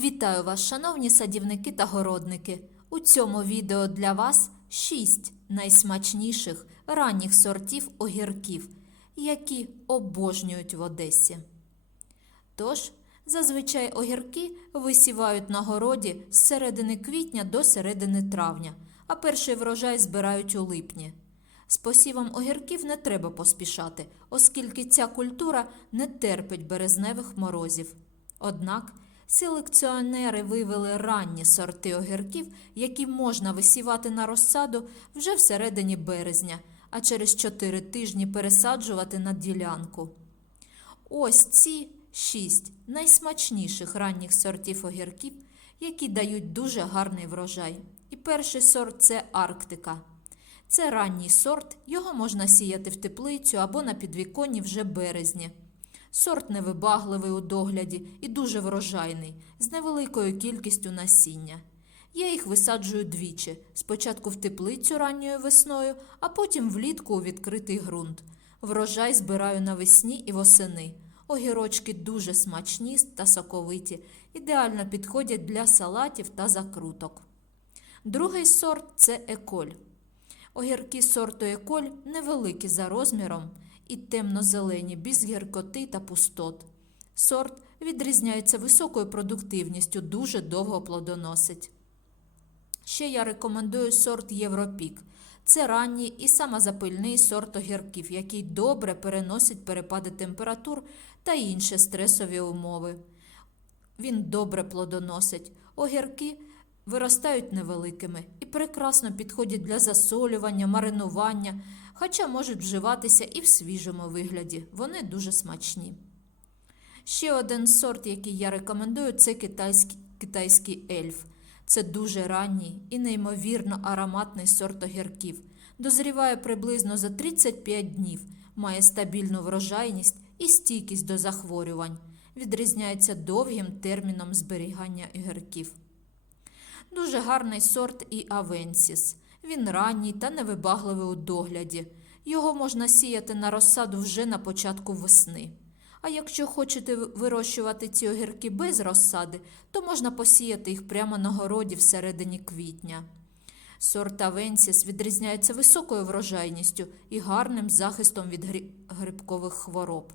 Вітаю вас, шановні садівники та городники. У цьому відео для вас 6 найсмачніших ранніх сортів огірків, які обожнюють в Одесі. Тож, зазвичай огірки висівають на городі з середини квітня до середини травня, а перший врожай збирають у липні. З посівом огірків не треба поспішати, оскільки ця культура не терпить березневих морозів. Однак селекціонери вивели ранні сорти огірків, які можна висівати на розсаду вже всередині березня, а через 4 тижні пересаджувати на ділянку. Ось ці шість найсмачніших ранніх сортів огірків, які дають дуже гарний врожай. І перший сорт це Арктика. Це ранній сорт, його можна сіяти в теплицю або на підвіконні вже березні. Сорт невибагливий у догляді і дуже врожайний, з невеликою кількістю насіння. Я їх висаджую двічі: спочатку в теплицю ранньою весною, а потім влітку у відкритий ґрунт. Врожай збираю навесні і восени. Огірочки дуже смачні та соковиті, ідеально підходять для салатів та закруток. Другий сорт це еколь. Огірки сорту еколь невеликі за розміром і темно-зелені, без гіркоти та пустот. Сорт відрізняється високою продуктивністю, дуже довго плодоносить. Ще я рекомендую сорт Європік. Це ранній і самозапильний сорт огірків, який добре переносить перепади температур та інші стресові умови. Він добре плодоносить. Огірки виростають невеликими і прекрасно підходять для засолювання, маринування, хоча можуть вживатися і в свіжому вигляді. Вони дуже смачні. Ще один сорт, який я рекомендую, це китайський, китайський ельф. Це дуже ранній і неймовірно ароматний сорт огірків. Дозріває приблизно за 35 днів, має стабільну врожайність і стійкість до захворювань. Відрізняється довгим терміном зберігання огірків. Дуже гарний сорт і авенсіс. Він ранній та невибагливий у догляді. Його можна сіяти на розсаду вже на початку весни. А якщо хочете вирощувати ці огірки без розсади, то можна посіяти їх прямо на городі всередині квітня. Сорт Авенсіс відрізняється високою врожайністю і гарним захистом від грибкових хвороб.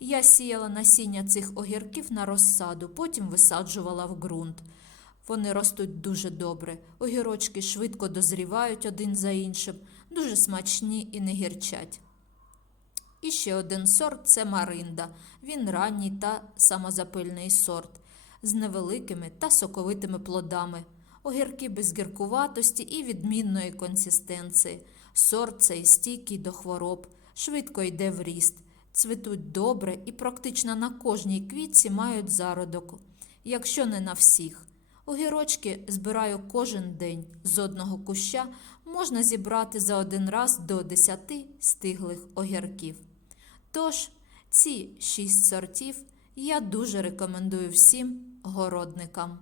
Я сіяла насіння цих огірків на розсаду, потім висаджувала в ґрунт. Вони ростуть дуже добре, огірочки швидко дозрівають один за іншим, дуже смачні і не гірчать. І ще один сорт це маринда. Він ранній та самозапильний сорт з невеликими та соковитими плодами, огірки без гіркуватості і відмінної консистенції. Сорт цей стійкий до хвороб, швидко йде в ріст, цвітуть добре і практично на кожній квітці мають зародок, якщо не на всіх. Огірочки збираю кожен день з одного куща можна зібрати за один раз до 10 стиглих огірків. Тож, ці шість сортів я дуже рекомендую всім городникам.